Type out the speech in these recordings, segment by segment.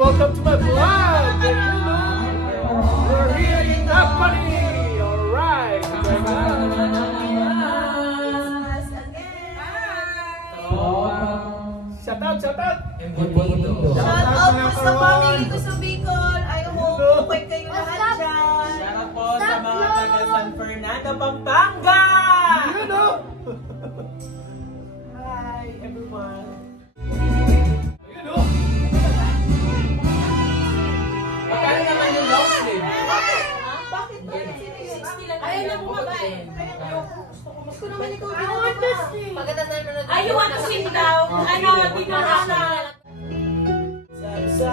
welcome to my vlog. We're here in Napoli. Alright. Shout out. Shout out po sa family ko sa Bicol. I hope okay kayo lahat dyan. Shout out po sa mga taga San Fernando, Pampanga. Hi everyone. Magkano naman yung long sleeve? Bakit? Ayaw na bumabay. Gusto naman ikaw. Ay, you want to sit down? Ano, dito na sa...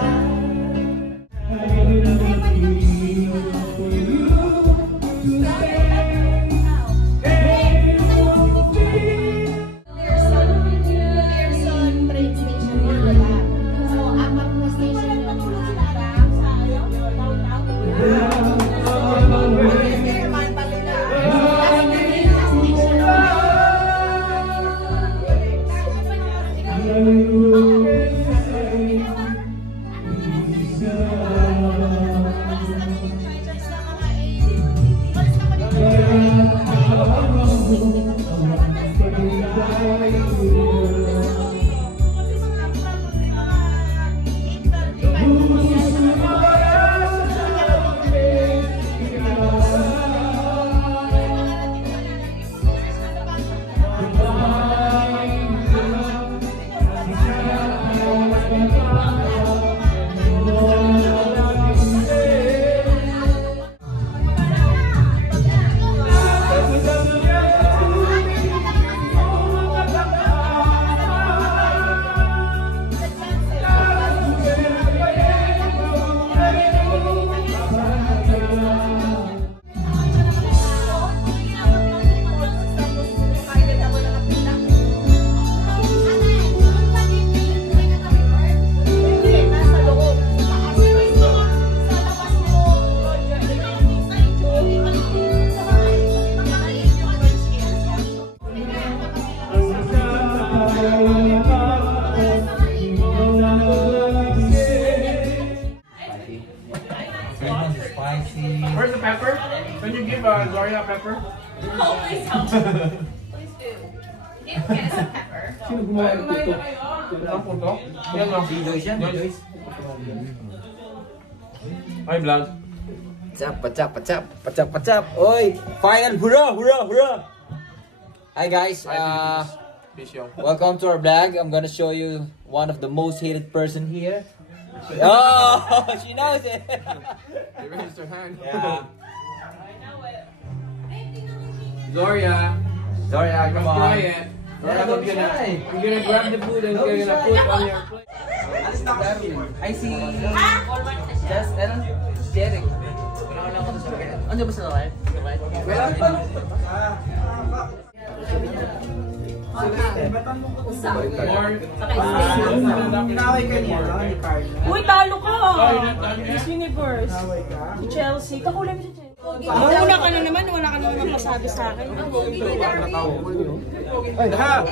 Where's the pepper? Can you give Gloria pepper? Oh, please help. Please do. Give Kenneth some pepper. Sino gumawa ng ito? Ang puto? Yan lang. Joyce yan, Joyce. Hi, vlog. Pachap. Oy, final hurrah. Hi guys, welcome to our vlog. I'm gonna show you one of the most hated person here. Oh, she knows it. They raised her hand. Yeah. Gloria, Come on. try it. Yeah, don't You're try. gonna grab the food and you're gonna put on your plate. I see. Just Derek. Ano ba sa live? Uy, talo ka! Miss Universe. Si Chelsea. Kakulay mo si Chelsea. Una ka na naman, wala ka na naman masabi sa akin. Ay, ha!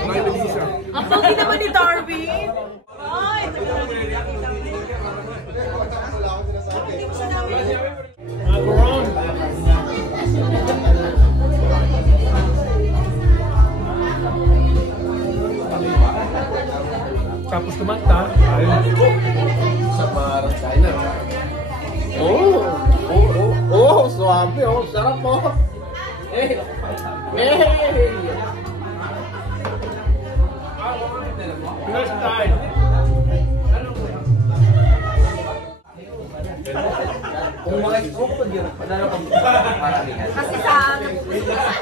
May Melissa. Ang pogi naman ni Darby. Ay! Tapos kumanta. Sa parang China. Oh, suwabe. Oh, sarap po. Hey. First time. Kung mag-stroke pa yun, padala kang paralingan. Kasi sa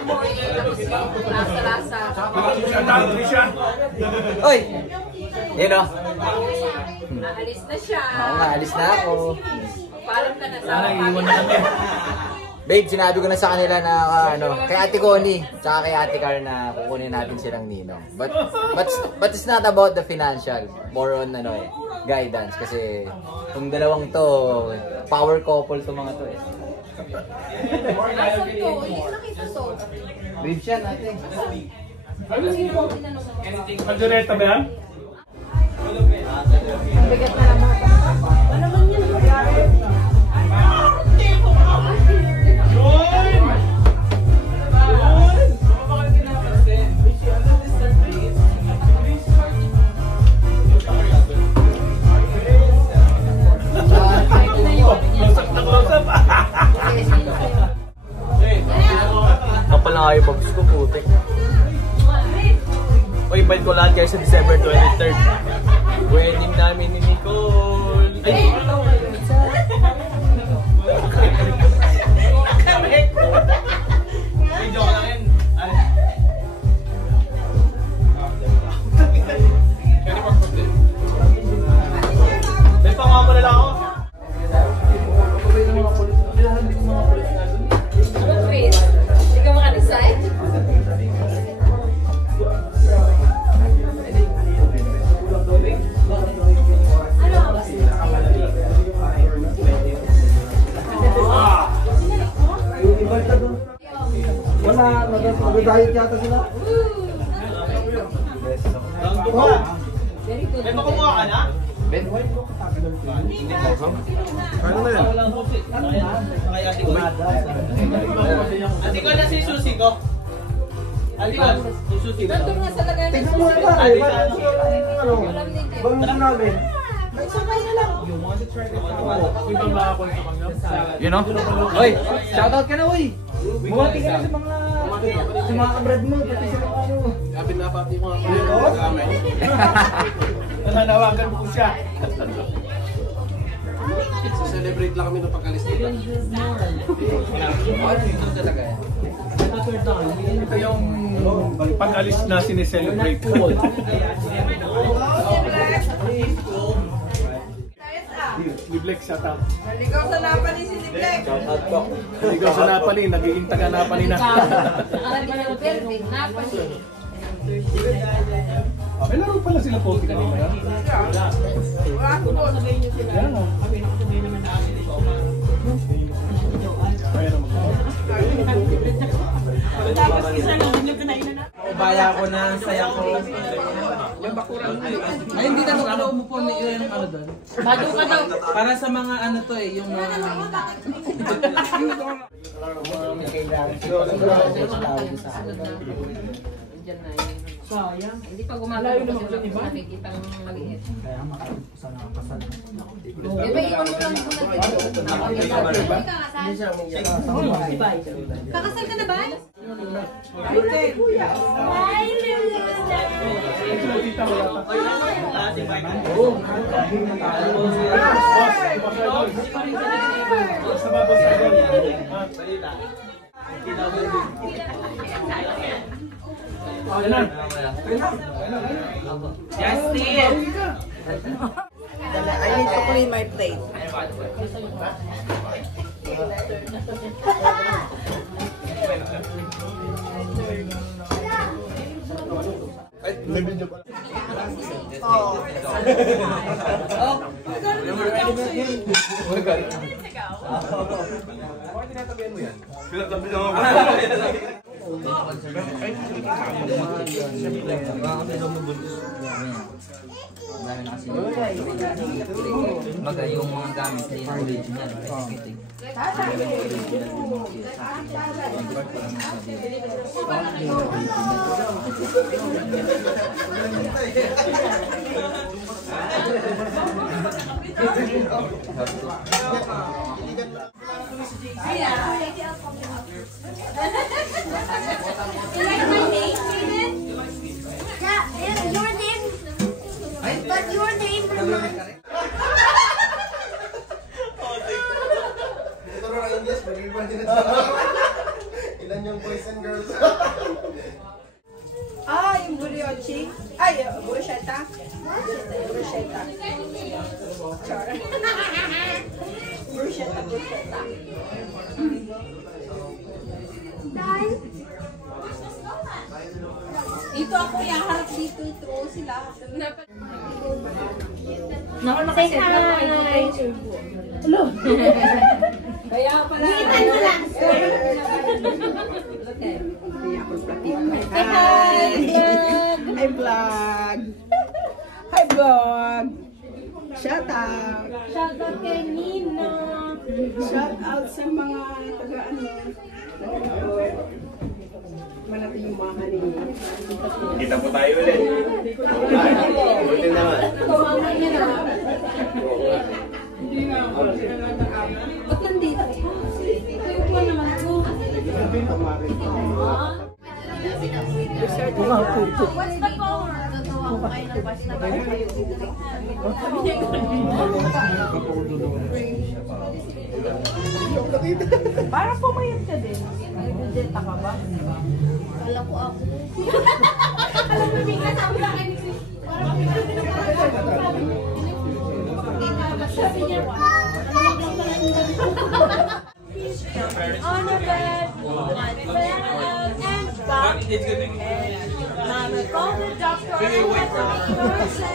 amoy, lasa-lasa. Oy! Yun o. Naalis na siya. Oo nga, alis na ako. Paalam ka na sa Iwan na kami. Babe, sinabi ko na sa kanila na kay Ate Connie, tsaka kay Ate Car na kukunin natin silang ninong. But it's not about the financial. More on guidance. Kasi yung dalawang to, power couple to mga to eh. Asan to? Hindi ko nakita to. Babe siya natin. Pagdureta ba yan? Ang bigat na naman. namin ni Nicole. Ay! Ay, joke lang yun. Ay. Pwede mag-pagod. Bento nga pala lang ako. Chris, hindi ka maka-decide? Wala, nag-diet yata sila. Bento kumuha ka na? Ano na yan? Kay ate ko. Ate ko na si Susi ko. Ate ko, si Susi ko. Nandun nga sa lagay ng Tingnan mo na tayo. Ate Ano? Bangun namin. You know? Oy, shoutout ka na, oy! Bumati ka na sa mga kabrad mo, pati sa mga ano. Kapit na pati ko nga. Nananawagan po siya. Celebrate lang kami ng pagkalis nila. Ito yung pag-alis na sineselebrate ko. Liblex siya ta. Naligaw sa napali si Liblex. Shoutout po. Ligaw sa Napali, nagiging taga Napali na. May laro pala sila po kanina. Yan o. Tapos isa lang, hindi ko na inanap. Baya ko na, saya ko. Ay, hindi na ano umupo na yung ano doon. Bado ka daw. Para sa mga ano to eh, yung mga... Hindi pa gumagalaw kasi nakikita ng maliit. Di ba ikaw mo lang kakasal ka na ba? Justin! I need to clean my plate. Baga yung mga gamit na yung original. You like my name, Steven? Yeah, and your name. But your name reminds. Ilan yung boys and girls? Yung burriochi. Bruschetta. Bruschetta. Char. Bruschetta. Dito ako yung harap dito. Ito sila. Nauna kasi hi. Hello. Kaya pala. Ano lang? Say hi! Hi, vlog! Hi, vlog! Shout out! Shout out kay Nino. Shout out sa mga taga-ano. Malapit yung mga kanina. Kita po tayo ulit. Buti naman. Tumama niya na. Ba't nandito? Ito yung po naman ko. What's the power? Parang pumayat ka din. Nagdideta ka ba? Kala ko ako. Alam mo, may kasama sa akin ni Chris. Parang sabi niya, on a bed, one fell and back. Mama called the doctor and had to make her sick.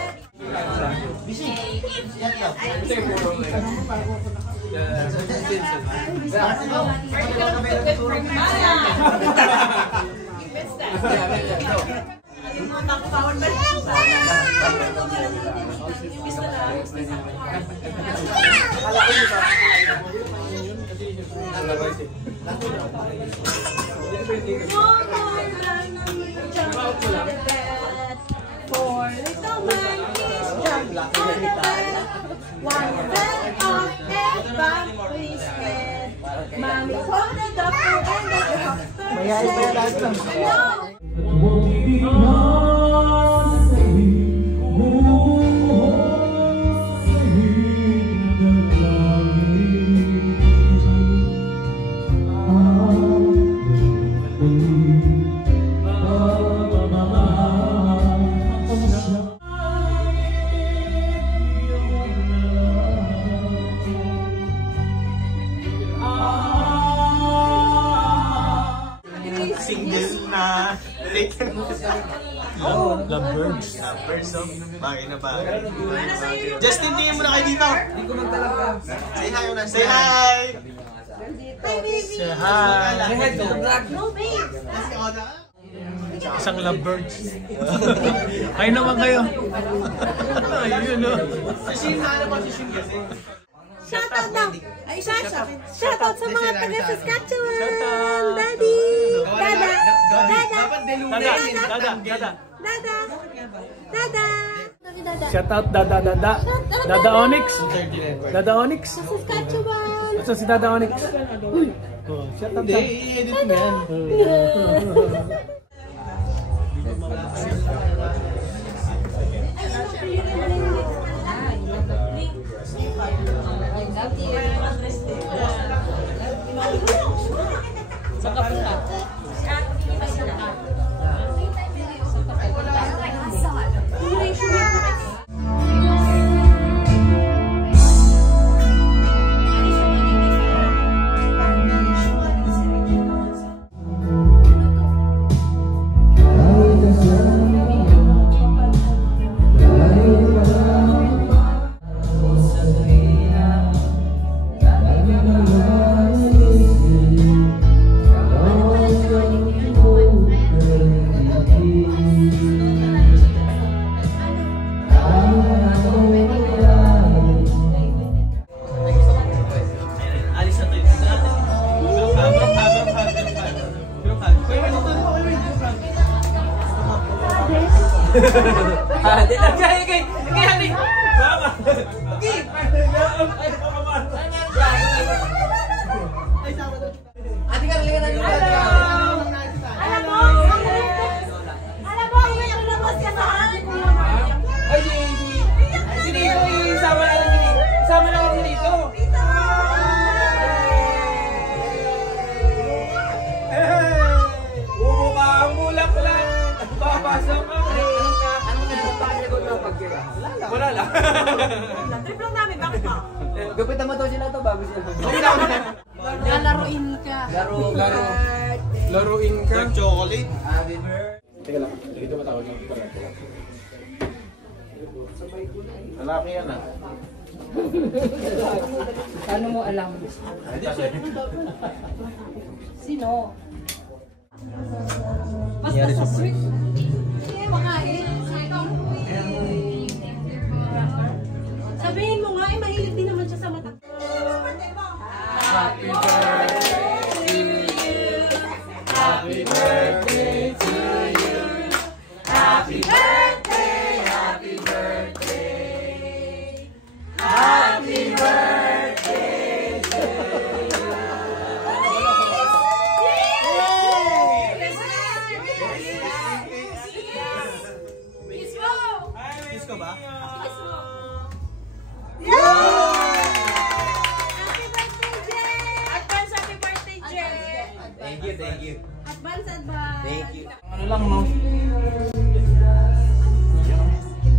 Four little monkeys jumped on the bed. One fell off and bumped his head. Mommy called the doctor and the doctor said, no. Single na Lovebirds. Lovebirds, oh. Bagay na bagay. Justin, tingin mo na kayo dito. Hindi ko man talaga. Say hi muna. Say hi! Hi, baby. Say hi! No, babe. Isang lovebirds. Kayo naman kayo. Ayun, no. Sishin na ano ba sishin kasi? Shoutout daw. Ay, shoutout sa mga taga Saskatchewan. Daddy. Dada. Dada. Dada. Dada. Shoutout Dada Onyx. Dada Onyx. Saskatchewan. Asa si Dada Onyx? Uy. Oh, shoutout. Hindi, i-edit mo yan. Saan ka punta? Hindi lang kaya kay Hani. Baka. Okay. Ate Carlina na yung Alam mo, yung lumos ka saan? Ay, si Nico, isama na lang si Nico. Isama na lang si Nico. Bubukang bulak-lak. Papasok ka. Wala lang. Trip lang namin, bakit ba? Gapitan mo daw sila to bago sila. Lalaruin ka. Laruin ka. Chocolate. Happy birthday. Teka lang. Dito matawag ng pala. Lalaki yan ah. Paano mo alam? Sino? Basta sa sweet. Sige, makain. Sabihin mo nga, mahilig din naman siya sa mata. Happy birthday to you. Happy birthday to you. Happy birthday, happy birthday. Happy birthday to you. lang, no?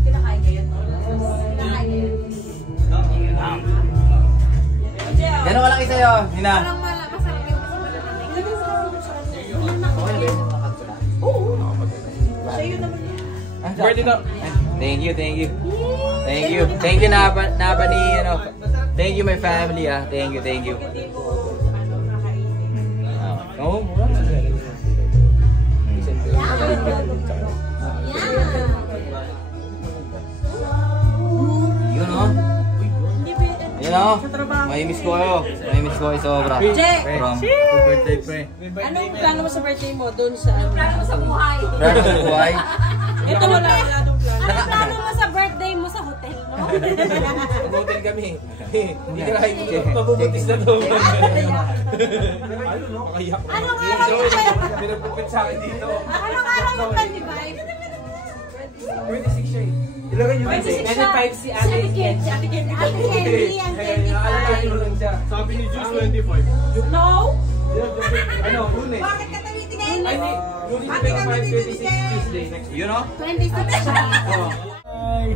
Kinakain niya yun. Kinakain niya yun. Gano'n ka lang sa'yo, Nina? Walang masarap yung Oo. sa'yo naman yun. Birthday to. Thank you, thank you. Thank you. Thank you na ni, ano. Thank you my family, ah. Thank you, thank you. Hindi mo, kakainin. Oo, mura. Yun, oh. Yun, oh. May miss ko kayo. May miss ko kayo sobra. Jay! From birthday, pre. Anong plano mo sa birthday mo? Doon sa ano? Plano mo sa buhay. Brad, ang buhay. Ito wala nung plano. Ano plano mo sa birthday mo sa hotel, no? Mag-hotel kami. Hindi ka kahit mabubutis na to. Makayak. Anong araw mo ba? Pinagpupit sa akin dito. Anong araw mo 25? 26 siya eh. Ilagay nyo 26 siya. 25 si Ate Ken. Si Ate Ken. Ate Candy, ang Alagay nyo 25. lang siya. Sabi ni Juice 25. No? Ano, Lunes. Bakit ka tumitingin? Ay, hindi. Lunes 25, 26, Tuesday. Next week. Yun, oh. 26 siya. Hi!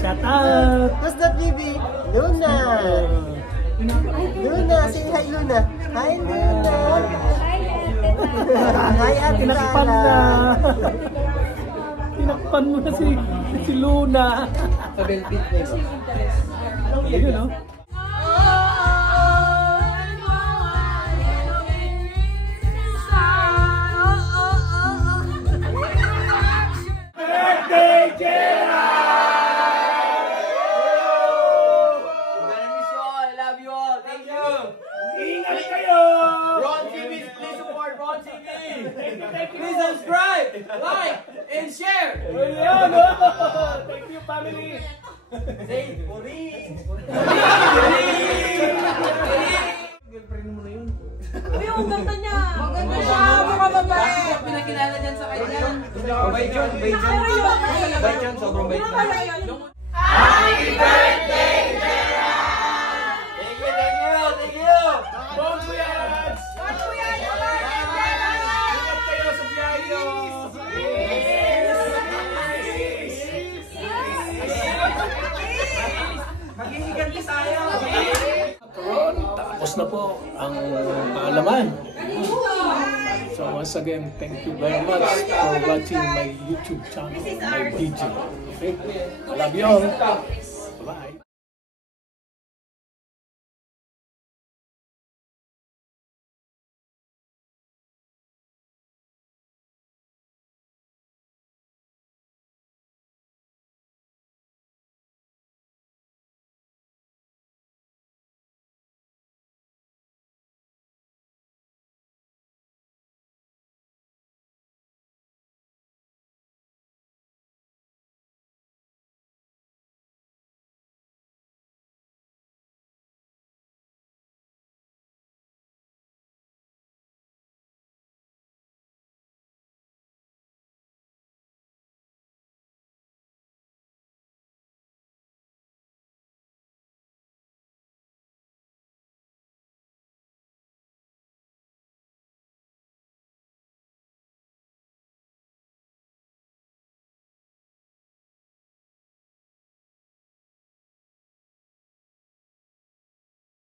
Shout out! What's that, baby? Luna! Luna, say hi, Luna. Hi, Luna! Hi, Ate Tinakpan na! Sara. Tinakpan mo na si Luna. Sa Belpit na iba. Yun, no? Birthday, I love you all. Thank you. Ingat kayo! Ron TV, please support Ron TV. Please subscribe, like, and share. Ayun, oh! Thank you, family! Say, Puri. Girlfriend mo na yun. Uy, ang ganda niya. Maganda siya, mga babae. Bakit ka pinakilala dyan sa kanya? Bait yun, bait yun. Bait yun, sobrang bait yun. Happy birthday, Thank you, thank you, thank you. Bon voyage! Ingat kayo sa biyahe nyo! Maghihiganti tayo. Tapos na po ang kaalaman. So once again, thank you very much for watching my YouTube channel, my DJ. Okay? I love you all.